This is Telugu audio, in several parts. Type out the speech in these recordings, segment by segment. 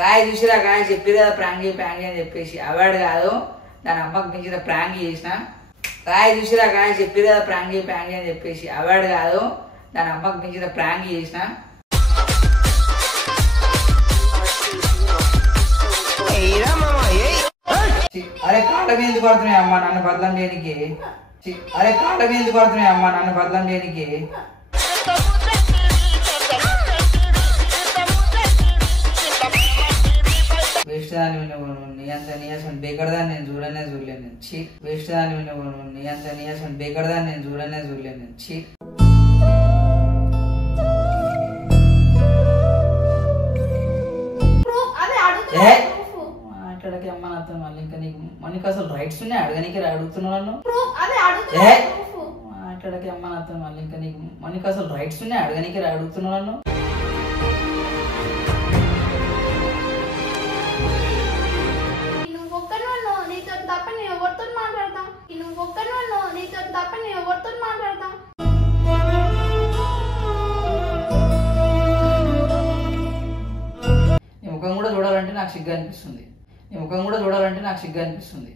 కాయ చూసిరా కాయ చెప్పి కదా ప్రాంక్ అని చెప్పేసి అవార్డు కాదు దాని అమ్మకు మించిన ప్రాంక్ చేసిన కాయ చూసిరా కాయ చెప్పి కదా ప్రాంక్ అని చెప్పేసి అవార్డు కాదు దాని అమ్మకు మించిన ప్రాంక్ చేసిన అరే కాళ్ళ మీద పడుతున్నాయి అమ్మ నన్ను బదలం చేయడానికి అరే కాళ్ళ మీద పడుతున్నాయి అమ్మ నన్ను బదలం చేయడానికి వేస్ట్ దాన్ని నువ్వు నీ అంత నీయాసం బేకడదాన్ని నేను చూడలేను వేస్ట్ దాన్ని నువ్వు నీ అంత నీయాసం బేకడదాన్ని నేను చూడలేను మాట్లాడకి అమ్మ నాతో మళ్ళీ ఇంకా నీకు అసలు రైట్స్ ఉన్నాయి అడగనికి అడుగుతున్నాను మాట్లాడకి అమ్మ నాతో మళ్ళీ ఇంకా నీకు అసలు రైట్స్ ఉన్నాయి అడగనికి అడుగుతున్నాను ముఖం కూడా చూడాలంటే నాకు సిగ్గు అనిపిస్తుంది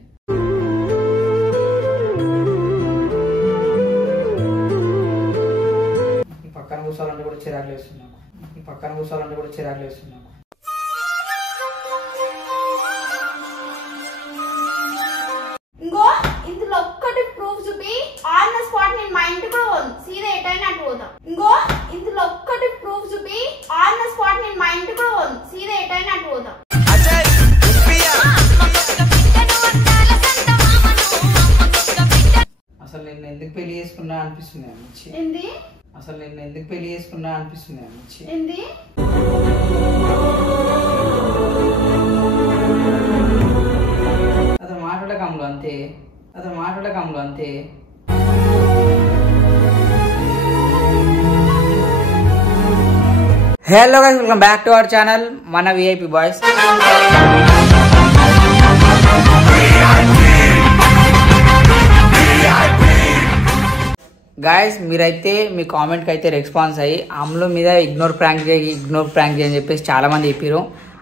పక్కన కూర్చోవాలంటే కూడా చిరాకులు వేస్తున్నాను ఇంకో ఇందులో ఒక్కటి ప్రూఫ్ చూపి ఆన్ ద స్పాట్ నేను మా ఇంటికి కూడా పోను సీదా ఎటైనా అటు పోతాం ఇంకో ఇందులో ఒక్కటి ప్రూఫ్ చూపి ఆన్ ద స్పాట్ నేను మా ఇంటికి కూడా పోను సీదా ఎటైనా అటు పోతాం అసలు నేను ఎందుకు పెళ్లి చేసుకున్నా అనిపిస్తుంది ఏంది అతను మాట్లాడకంలో అంతే hello guys welcome back to our channel మన విఐపి బాయ్స్ గాయస్ మీరైతే మీ కామెంట్కి అయితే రెస్పాన్స్ అయ్యి అమ్ముల మీద ఇగ్నోర్ ప్రాంక్ అని చెప్పేసి చాలామంది చెప్పారు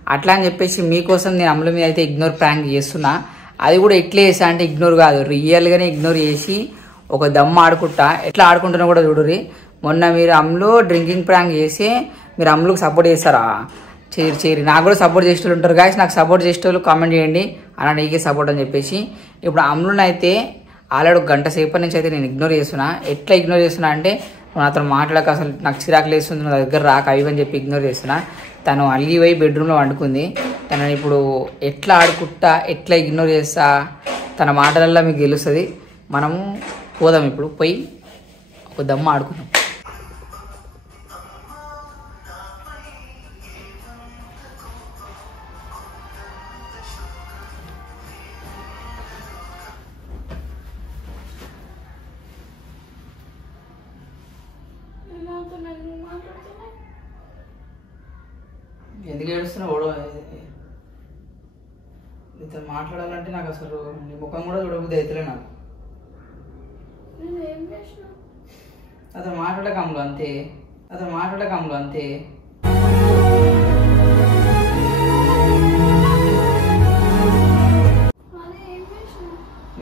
అట్లా అని చెప్పేసి మీకోసం నేను అమ్ముల మీద అయితే ఇగ్నోర్ ప్రాంక్ చేస్తున్నా అది కూడా ఎట్లా చేసా అంటే ఇగ్నోర్ కాదు రియల్గానే ఇగ్నోర్ చేసి ఒక దమ్ ఆడుకుంటా ఎట్లా ఆడుకుంటున్నా కూడా చూడుర్రి మొన్న మీరు అమ్ములు డ్రింకింగ్ ప్రాంక్ చేసి మీరు అమ్ములకు సపోర్ట్ చేస్తారా చేరి నాకు కూడా సపోర్ట్ చేసేవాళ్ళు ఉంటారు గాయస్ నాకు సపోర్ట్ చేసేవాళ్ళు కామెంట్ చేయండి అలా నీకే సపోర్ట్ అని చెప్పేసి ఇప్పుడు అమ్ములను అయితే ఆల్రెడీ ఒక గంట సేపటి నుంచి అయితే నేను ఇగ్నోర్ చేస్తున్నా ఎట్లా ఇగ్నోర్ చేస్తున్నా అంటే అతను మాట్లాడక అసలు నాకు చిరాకు లేస్తుంది నా దగ్గర రాక అవి అని చెప్పి ఇగ్నోర్ చేస్తున్నా తను అలిగిపోయి బెడ్రూమ్లో వండుకుంది తనని ఇప్పుడు ఎట్లా ఆడుకుంటా ఎట్లా ఇగ్నోర్ చేస్తా తన మాటలల్లో మీకు తెలుస్తుంది మనము పోదాం ఇప్పుడు పోయి ఒక దమ్మ ఆడుకుందాం ఎందుకు ఏడుస్తున్నావు ఇతను మాట్లాడాలంటే నాకు అసలు నీ ముఖం కూడా చూడబుద్ధి అవుతలే నాకు అతను మాట్లాడకంలో అంతే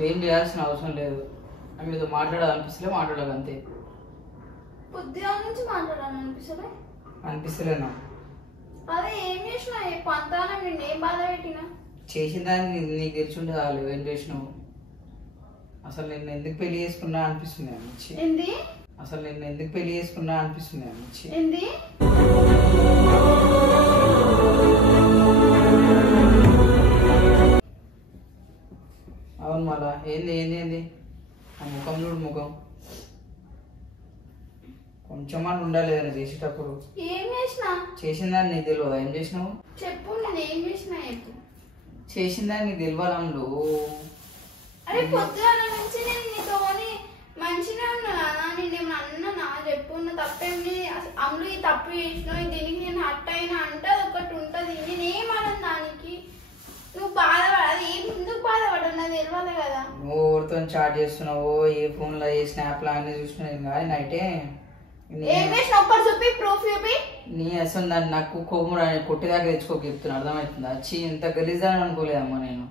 ఏం చేయాల్సిన అవసరం లేదు మీతో మాట్లాడాలంతే అనిపిస్తలే నాకు చేసిన దాన్ని నీకు తెలిసిండే చాలు ఏం చేసినావు అసలు నేను ఎందుకు పెళ్లి చేసుకున్నా అనిపిస్తుంది అవును మళ్ళా ఏంది ఆ ముఖం చూడు ముఖం కొంచెం అని ఉండాలి ఏదైనా చేసేటప్పుడు చేసిందాన్ని నీకు తెలియదా ఏం చేసినావు చెప్పు నేను ఏం చేసినా చేసిందాన్ని నీకు తెలియాలంలో అరే పొద్దున నుంచి నేను నీతోని మంచిగా ఉన్నా కదా నేనేమన్నా అన్నా చెప్పు తప్పేంటి అమ్ములు ఈ తప్పు చేసినావు దీనికి నేను హట్ అయినా అంటే ఒకటి ఉంటది నేనేమన్నా దానికి నువ్వు బాధపడదు ఎందుకు బాధపడవు నాకు తెలియాలి కదా నువ్వు ఎవరితో చాట్ చేస్తున్నావు ఏ ఫోన్ లో ఏ స్నాప్ లా అన్ని చూస్తున్నావు కానీ నైటే నీ అసలు దాన్ని నాకు కోపం కొట్టేదాకా తెచ్చుకోక చెప్తున్నా, అర్థమవుతుందా? వచ్చి ఇంత గలీజాని అనుకోలేదమ్మా నేను.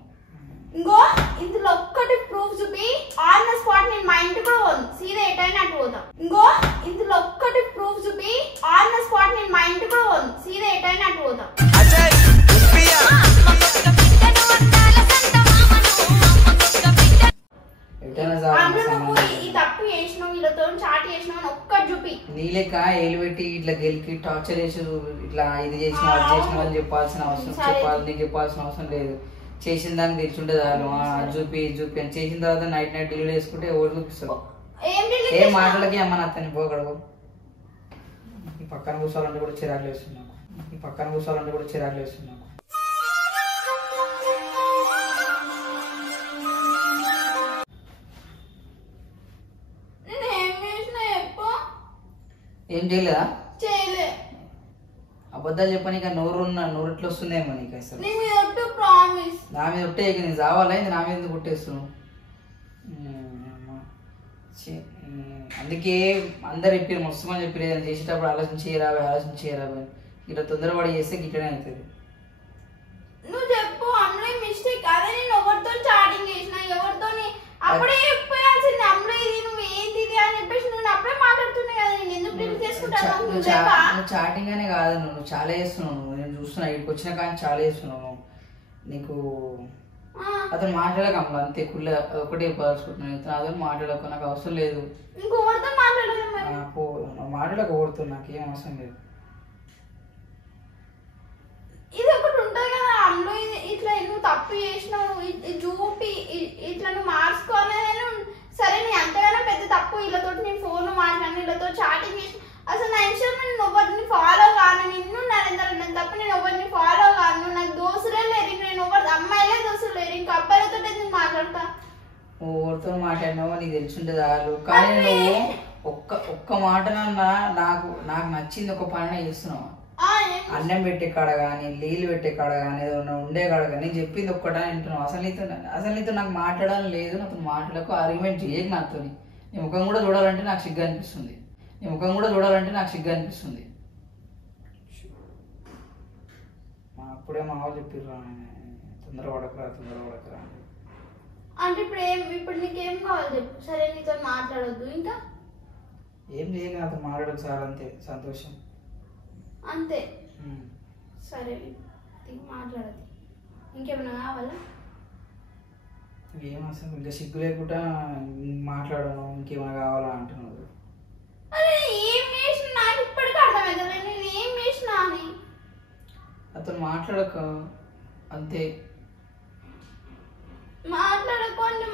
ఇంకో ఇందులో ఒక్కటి ప్రూఫ్ చూపి ఆన్ ద స్పాట్ నేను మా ఇంటికి కూడా పోను, సీదా ఎటైనా అటు పోతా. ఇంకో ఇందులో ఒక్కటి ప్రూఫ్ చూపి ఆన్ ద స్పాట్ నేను మా ఇంటికి కూడా పోను, సీదా ఎటైనా అటు పోతా. ఈ తప్పు చేసినావు, వీళ్ళతో చాట్ చేసినావు అని ఒక్కటి చూపి. నీ లెక్క ఏలు పెట్టి ఇట్లా గెలికి టార్చర్ చేసి ఇట్లా ఇది చేసినావు అది చేసినావు అని చెప్పాల్సిన అవసరం నీకు చెప్పాల్సిన అవసరం లేదు. చేసిన దానికి తెలుసుంటే చాలు. చూపి చూపి అని చేసిన తర్వాత నైట్ డిలీట్ చేసుకుంటే ఎవరు చూపిస్తారు? ఏం మాటలకి అమ్మ అతన్ని పోగడవు. పక్కన కూర్చోవాలంటే కూడా చిరాకు వేస్తున్నాను, పక్కన కూర్చోవాలంటే కూడా చిరాకు వేస్తున్నాను. ఏం చేయలేదా? చేయలే. అబద్ధాలు చెప్పనీక నోరు ఎట్లా వస్తుందేమో నీకు అసలు. నా మీద ఒట్టే నీకు చావాలా ఇది, నా మీద ఎందుకు కొట్టేస్తున్నావు? అందుకే అందరు చెప్పారు మొస్తమని చెప్పి ఏదైనా చేసేటప్పుడు ఆలోచించేయరాబే ఇట్లా తొందరపడి చేస్తే గిట్టనే అవుతుంది. నువ్వు చెప్పు అమ్మాయి మిస్టేక్. అదే నేను ఎవరితో చాటింగ్ చేసిన, ఎవరితో అప్పుడే చెప్పాల్సింది అమ్మాయి ఇది నువ్వు ఏంది అని చెప్పేసి నువ్వు అప్పుడే మాట్లాడుతున్నా కదా, నేను ఎందుకు డిలీట్ చేసుకుంటాను? నువ్వు చాటింగ్ అనే కాదు, నువ్వు చాలా చేస్తున్నావు. నేను చూస్తున్నా ఇక్కడికి వచ్చిన కానీ చాలా చేస్తున్నావు. నీకు అతను మాట్లాడకమ్మ అంతే కుళ్ళ ఒకటే పరుచుకుంటున్నాను. అతను మాట్లాడక నాకు అవసరం లేదు. ఇంకొకరితో మాట్లాడకపోడుతు నాకేం అవసరం లేదు. ఇది ఒకటి ఉంటుంది కదా అమ్మ, ఇట్లా నువ్వు తప్పు చేసినావు చూపి ఇట్లా నువ్వు మార్చుకోవాలని. సరే నీ అంతగానో పెద్ద తప్పు వీళ్ళతో నేను ఫోన్ మాట్లాడి వీళ్ళతో చాటింగ్ చేసి అసలు నా ఇన్స్టాగ్రామ్ నేను ఎవరిని ఫాలో కాను, నిన్ను నరేంద్ర తప్ప నేను ఎవరిని ఫాలో కాను. నాకు దోస్తులే లేరు, నేను ఎవరు అమ్మాయిలే దోస్తులు లేరు, ఇంకా అబ్బాయిలతో ఎందుకు మాట్లాడతా? ఎవరితో మాట్లాడినావో నీకు తెలుసుంటే చాలు. కానీ నువ్వు ఒక్క మాటనన్నా నాకు నచ్చింది ఒక పని చేస్తున్నావు. అన్నం పెట్టే కాడ కానీ నీళ్ళు పెట్టే కాడ కానీ ఏదైనా ఉండే కాడ కానీ చెప్పింది ఒక్కటా వింటున్నావు. అసలు నీతో నాకు మాట్లాడాలని లేదు, నాతో మాట్లాడకు, ఆర్గ్యుమెంట్ చేయకు నాతో. నీ ముఖం కూడా చూడాలంటే నాకు సిగ్గు అనిపిస్తుంది. అప్పుడే మా వాళ్ళు చెప్పిర్రు తొందరపడకరా అంటే ఇప్పుడు నీకేం కావాలి చెప్పు. సరే నీతో మాట్లాడొద్దు, ఇంకా ఏం చేయక నాతో మాట్లాడదు సార్, అంతే సంతోషం అంతే. సరే మాట్లాడదు, ఇంకేమైనా కావాలా? ఏం అసలు ఇంకా సిగ్గు లేకుండా మాట్లాడను, ఇంకేమైనా కావాలా అంటున్నావు. అరే ఏం చేసిన నాకు ఇప్పటికీ అర్థమైంది, నేను ఏం చేసినా అని. అతను మాట్లాడక అంతే.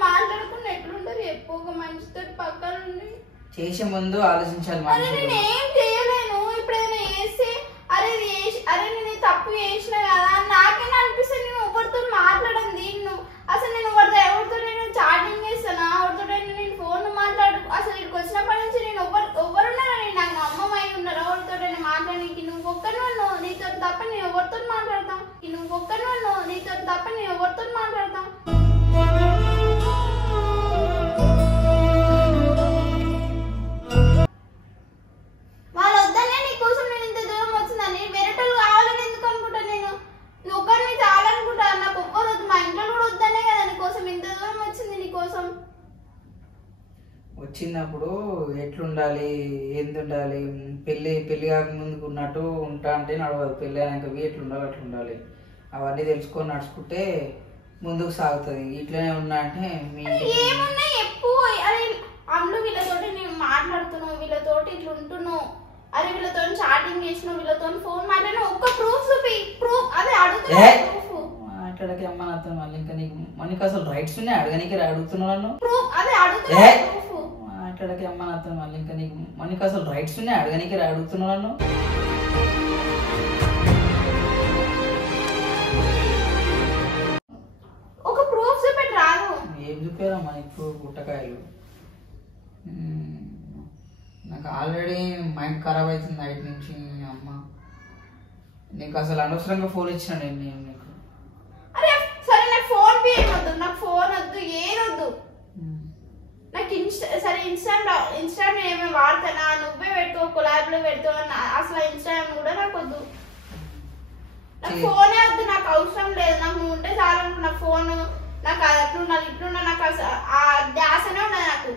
మాట్లాడకుండా ఎట్లుంటారు చెప్పు? ఒక మనిషితో పక్కన ఉండి చేసే ముందు ఆలోచించాలి. నేను ఏం చేయలేను. ఇప్పుడు ఏదైనా చేస్తే అరే నేను తప్పు చేసిన కదా నాకేనా అనిపిస్తుంది. నేను ఎవరితో మాట్లాడండి, అసలు నేను ఎవరితో నేను చాటింగ్ చేస్తానా, ఎవరితో నేను ఫోన్ మాట్లాడు. అసలు ఇక్కడికి వచ్చినప్పటి నుంచి నేను ఎవరున్నారా, నేను నాకు మా అమ్మమ్మ అయి ఉన్నారా ఎవరితో మాట్లాడానికి? నువ్వు ఒక్కను నీతో తప్ప నేను ఎవరితో మాట్లాడతాం? వాళ్ళు వద్దనే నీకోసం నేను ఇంత దూరం వచ్చిందని. వేరేటోళ్ళు కావాలని ఎందుకు అనుకుంటా? నేను నువ్వు ఒక్కరిని చాలనుకుంటా. నాకు ఒక్కరు వద్దు, మా ఇంట్లో కూడా వద్దనే కదా నీకోసం ఇంత దూరం వచ్చింది. నీకోసం వచ్చినప్పుడు ఎట్లుండాలి, ఏంది ఉండాలి, పెళ్ళి కాక ముందుకు ఉన్నట్టు ఉంటా అంటే నడవదు. పెళ్ళి అయినాక ఎట్లుండాలి అట్లుండాలి. అవన్నీ తెలుసుకొని నడుచుకుంటే ముందుకు సాగుతుంది. ఇట్లనే ఉన్నా అంటే ఏమున్నాయి చెప్పు. అరే అమ్ములు వీళ్ళతోటి నేను మాట్లాడుతున్నావు, వీళ్ళతోటి ఇట్లా ఉంటున్నావు, అరే వీళ్ళతో చాటింగ్ చేసినావు, వీళ్ళతో ఫోన్ మాట్లాడినా ఒక్క ప్రూఫ్ చూపి. ప్రూఫ్ అదే అడుగుతున్నా. మాట్లాడకే అమ్మ నాతో మళ్ళీ ఇంకా నీకు అసలు రైట్స్ ఉన్నాయి అడగనికి అడుగుతున్నాను. ప్రూఫ్ అదే అడుగుతున్నా. మాట్లాడకే అమ్మ నాతో మళ్ళీ ఇంకా నీకు అసలు రైట్స్ ఉన్నాయి అడగనికి అడుగుతున్నాను. ఒక ప్రూఫ్ చూపెట్టి రాను. ఏం చూపారమ్మా నీకు గుట్టకాయలు? నాకు ఆల్రెడీ మైండ్ ఖరాబ్ అవుతుంది నైట్ నుంచి. అమ్మ నీకు అసలు అనవసరంగా ఫోన్ ఇచ్చిన నేను నీకు. అరే సరే నాకు ఫోన్ పే వద్దు, నాకు ఫోన్ వద్దు, ఏదొద్దు. నాకు సరే ఇన్స్టాగ్రామ్ ఏమైనా వాడతానా, నువ్వే పెడతావు కొలాబ్ లో పెడతావు అని అసలు ఇన్స్టాగ్రామ్ కూడా నాకు వద్దు. నాకు ఫోనే వద్దు, నాకు అవసరం లేదు. నాకు నువ్వు ఉంటే చాలు అనుకున్నా. ఫోన్ నాకు అది అట్లుండాలి ఇట్లున్నా, నాకు ఆ ధ్యాసనే ఉండదు. నాకు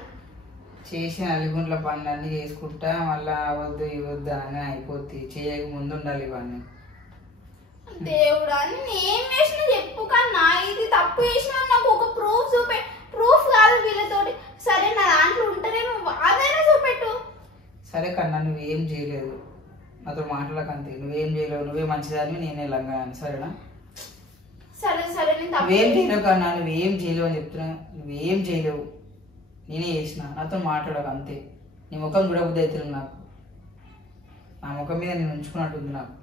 చేసిన అలిగుంట్ల పనులన్నీ చేసుకుంటా మళ్ళా వద్దు ఇవద్దు అని అయిపోద్ది. చేయక ముందు ఉండాలి ఇవన్నీ. దేవుడా నేను ఏం చేసినా చెప్పు, కన్నా ఇది తప్పు చేసినా నాకు ఒక ప్రూఫ్ కాదు వీళ్ళతోటి. సరే నా దాంట్లో ఉంటారేమో అదైనా చూపెట్టు. సరే కన్నా నువ్వేం చేయలేదు, నాతో మాట్లాడకంతే. నువ్వేం చేయలేవు, నువ్వే మంచిదాన్ని నేనే లంగా అని. సరేనా? సరే సరే నువ్వేం చేయలేవు కన్నా, నువ్వేం చేయలేవు అని చెప్తున్నా. నువ్వేం చేయలేవు, నేనే చేసిన. నాతో మాట్లాడక అంతే. నీ ముఖం చూడబుద్ధి అవుతుంది నాకు. నా ముఖం మీద నేను ఉంచుకున్నట్టుంది నాకు.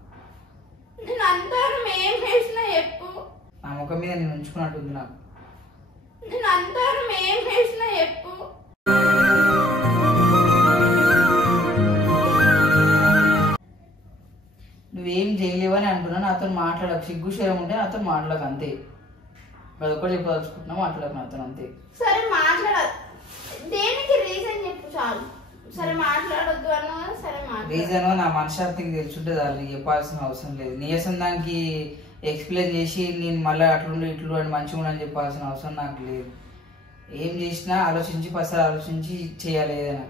నేను అంతరం ఏం చేసినా చెప్పు. నా ముఖం మీద నేను ఉంచుకున్నట్టుంది నాకు. నేను అంతరం ఏం చేసినా చెప్పు. నువ్వేం చేయలేవని అంటున్నా. నాతో మాట్లాడక, సిగ్గు శరం ఉంటే నాతో మాట్లాడక అంతే. అదొక్కటి చెప్పదలుచుకుంటున్నా, మాట్లాడక నాతో అంతే. సరే మాట్లాడ, దేనికి రీజన్ చెప్పు చాలు. సరే మాట్లాడొద్దు అన్నా, సరే రీజన్ నా మనశ్శాంతికి తెలుసుంటే దాన్ని నీకు చెప్పాల్సిన అవసరం లేదు. నీసం దానికి ఎక్స్ప్లెయిన్ చేసి నేను మళ్ళీ అట్లుండి ఇట్లు అని మంచిగా అని చెప్పాల్సిన అవసరం నాకు లేదు. ఏం చేసినా ఆలోచించి పసలు ఆలోచించి చేయాలి ఏదైనా.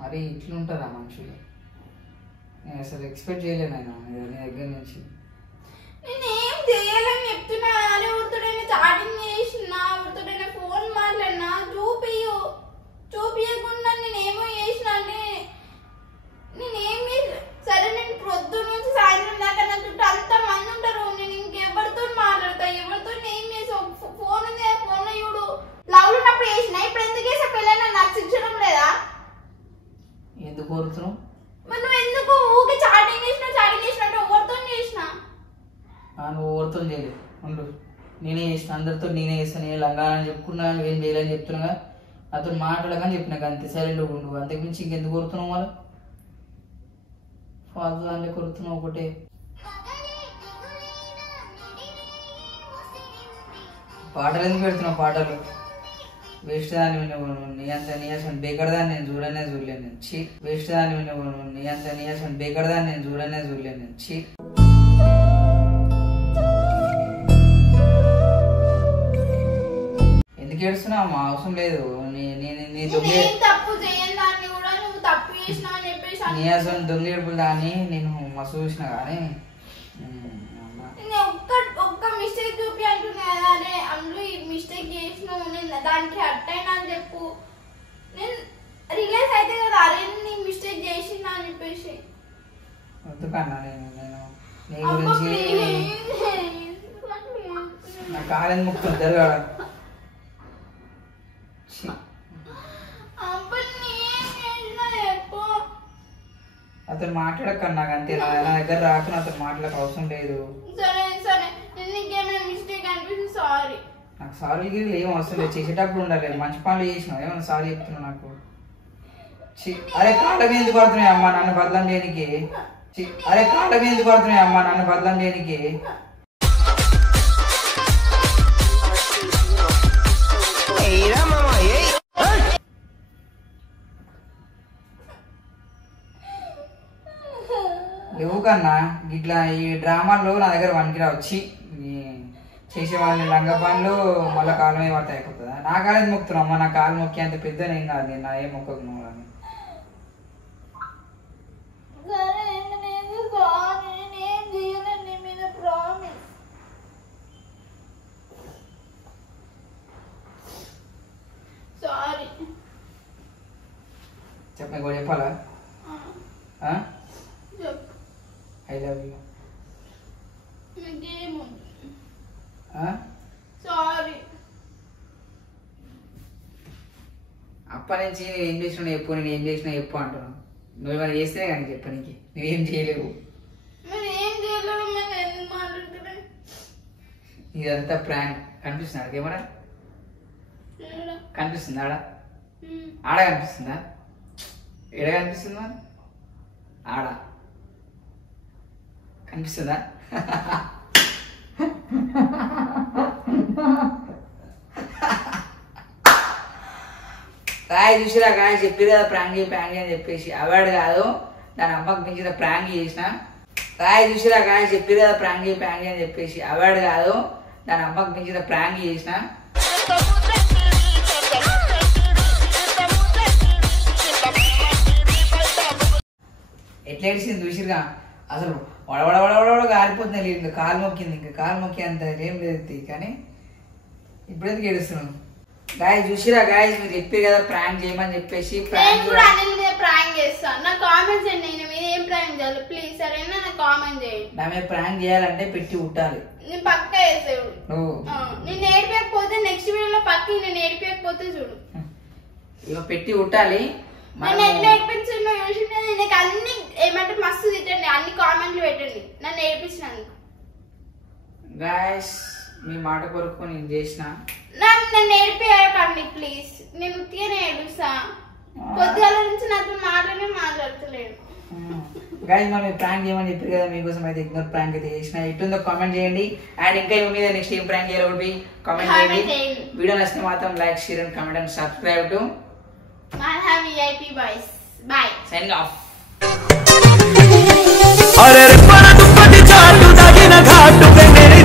మరి ఇట్లుంటుందా మనుషులు? నేను అసలు ఎక్స్పెక్ట్ చేయలేను ఆయన నీ దగ్గర నుంచి. నేనేం చేయాలని చెప్తున్నా. అరే ఉడుతుడైనా చాటింగ్ చేసినా, ఉడుతుడైనా ఫోన్ మాట్లాడినా చూపియకుండా నేనేమో చేసినా అంటే నేనేమి. సరే నేను పొద్దున్న నుంచి సాయంత్రం దాకా నా చుట్టూ అంత మంది ఉంటారు. నేను ఇంకెవరితో మాట్లాడతా, ఎవరితో ఏం చేసావు? ఫోన్ ఉంది, ఫోన్ లో చూడు. లవ్ ఉన్నప్పుడు చేసినా, ఇప్పుడు ఎందుకు చేసా? పెళ్ళైనా నాకు శిక్షణం లేదా? ఎందుకు కోరుతున్నావు? మరి నువ్వు ఎందుకు ఊకే చాటింగ్ చేసినట్టు ఎవరితో చేసినా? నువ్వు ఎవరితో చేయలేదు ఉండు. నేనే చేసిన, అందరితో నేనే చేస్తాను. నేను లంగా అని చెప్పుకున్నా, నువ్వేం చేయలేని చెప్తున్నా. అతను మాట్లాడకని చెప్పినా అంతే. సైలెంట్ ఉండు. అంతకు మించి ఇంకెందుకు కోరుతున్నావు? మళ్ళీ ఫాల్తు దాంట్లో కొడుతున్నావు ఒకటే. పాటలు ఎందుకు పెడుతున్నావు? పాటలు వేస్ట్ దాన్ని నువ్వు. నీ అంత నీయాసం బేకడదాన్ని నేను చూడలేను. ఛీ, వేస్ట్ దాన్ని నువ్వు. నీ అంత నీయాసం బేకడదాన్ని నేను చూడలేను. ఛీ. ఎందుకు ఏడుస్తున్నావు అమ్మా? అవసరం లేదు. నీయాసం దొంగ ఏడుపులు దాన్ని నేను మస్తు చూసిన. కానీ ఒక్క మిస్టేక్ చూపి అంటున్నా కదా. అరే అందులో ఈ మిస్టేక్ చేసినావు, నేను దానికి హర్ట్ అయినా అని చెప్పు. నేను రిలైజ్ అయితే కదా అరే నీ మిస్టేక్ చేసినా అని చెప్పేసి. ఎందుకన్నా నీ గురించి నా కాలేజ్ ముక్తం జరగాల. అతను మాట్లాడక నాకు అంతే. నా దగ్గర రాక అతను మాట్లాడక అవసరం లేదు. నాకు సారీ గిరి ఏం అవసరం లేదు. చేసేటప్పుడు ఉండాలి. మంచి పనులు చేసినావు, ఏమన్నా సారీ చెప్తున్నావు నాకు? అరే కాళ్ళ మీద ఎందుకు పడుతున్నాయి అమ్మా నన్ను బదలం చేయడానికి? అరే కాళ్ళ మీద ఎందుకు పడుతున్నాయి అమ్మా నన్ను బదలం చేయడానికి? లేవు కన్నా ఇట్లా ఈ డ్రామాల్లో నా దగ్గర వనికి వచ్చి చేసేవాళ్ళని లంగ పనులు మళ్ళీ కాలం ఏ పడతా అయిపోతుందా? నా కాలేజ్ మొక్కుతున్నావు అమ్మా. నా కాలు మొక్కి అంత పెద్ద నేను కాదు. నేను నా ఏం మొక్కకు నువ్వు అని. చెప్ప కూడా చెప్పాలా? I love you. అప్పటి నుంచి నేను ఏం చేసినా చెప్పు, నేను ఏం చేసినా చెప్పు అంటున్నాను. నువ్వు ఏమైనా చేస్తే కానీ చెప్పనికి నువ్వేం చేయలేవు. ఇదంతా ప్రాంక్. కనిపిస్తుందా కెమెరా? కనిపిస్తుందా? ఆడ కనిపిస్తుందా? ఎడ కనిపిస్తుందా? ఆడ కనిపిస్తుందా? గాయ చూసిరా గాయ చెప్పి కదా ప్రాంక్ అని చెప్పేసి అవార్డు కాదు దాని అమ్మకి మించిన ప్రాంక్ చేసిన గాయ చూసిరా గాయ చెప్పి కదా ప్రాంక్ అని చెప్పేసి అవార్డు కాదు దాని అమ్మకి మించిన ప్రాంక్ చేసిన ఎట్లా ఏడిసింది చూసిరుగా అసలు వడవడవడవడ గారిపోతుంది ఇంకా కాలు మొక్కి అంత ఏం లేదు కానీ ఇప్పుడు ఎందుకు ఏడుస్తున్నాను గాయస్ చూసిరా గాయస్ మీరు చెప్పారు కదా ప్రాంక్ చేయమని చెప్పేసి ప్రాంక్ చేస్తాను నా కామెంట్స్ అండి నేను మీద ఏం ప్రాంక్ చేయాలి ప్లీజ్ సరేనా నా కామెంట్ చేయండి నా మీద ప్రాంక్ చేయాలంటే పెట్టి ఉట్టాలి నేను పక్క వేసేవు నేను ఏడిపోకపోతే నెక్స్ట్ వీడియోలో పక్క నేను ఏడిపోకపోతే చూడు ఇక పెట్టి ఉట్టాలి నన్ను ఎట్లా ఏడిపించండి చూసి నీకు అన్ని ఏమంటారు మస్తు తిట్టండి అన్ని కామెంట్లు పెట్టండి నన్ను ఏడిపించినందుకు గాయస్ మీ మాట కొరకు నేను చేసిన నన్ను ఏడిపోయాకండి ప్లీజ్ నేను ఉత్తిగానే ఏడుస్తా పొద్దుగాల నుంచి నాతో మాట్లాడతలేడు గాయస్ మరి ప్రాంక్ చేయమని చెప్పారు కదా మీకోసం అయితే ఇగ్నోర్ ప్రాంక్ అయితే చేసిన ఎట్లుందో కామెంట్ చేయండి అండ్ ఇంకా ఇవి మీద నెక్స్ట్ ఏం ప్రాంక్ చేయాలి ఒకటి కామెంట్ చేయండి వీడియో నచ్చితే మాత్రం like share and comment and subscribe to Malha VIP boys. Bye. Signing off. अरे रे पर दुपट्टी चाटू दागिना घाटू पे मेरी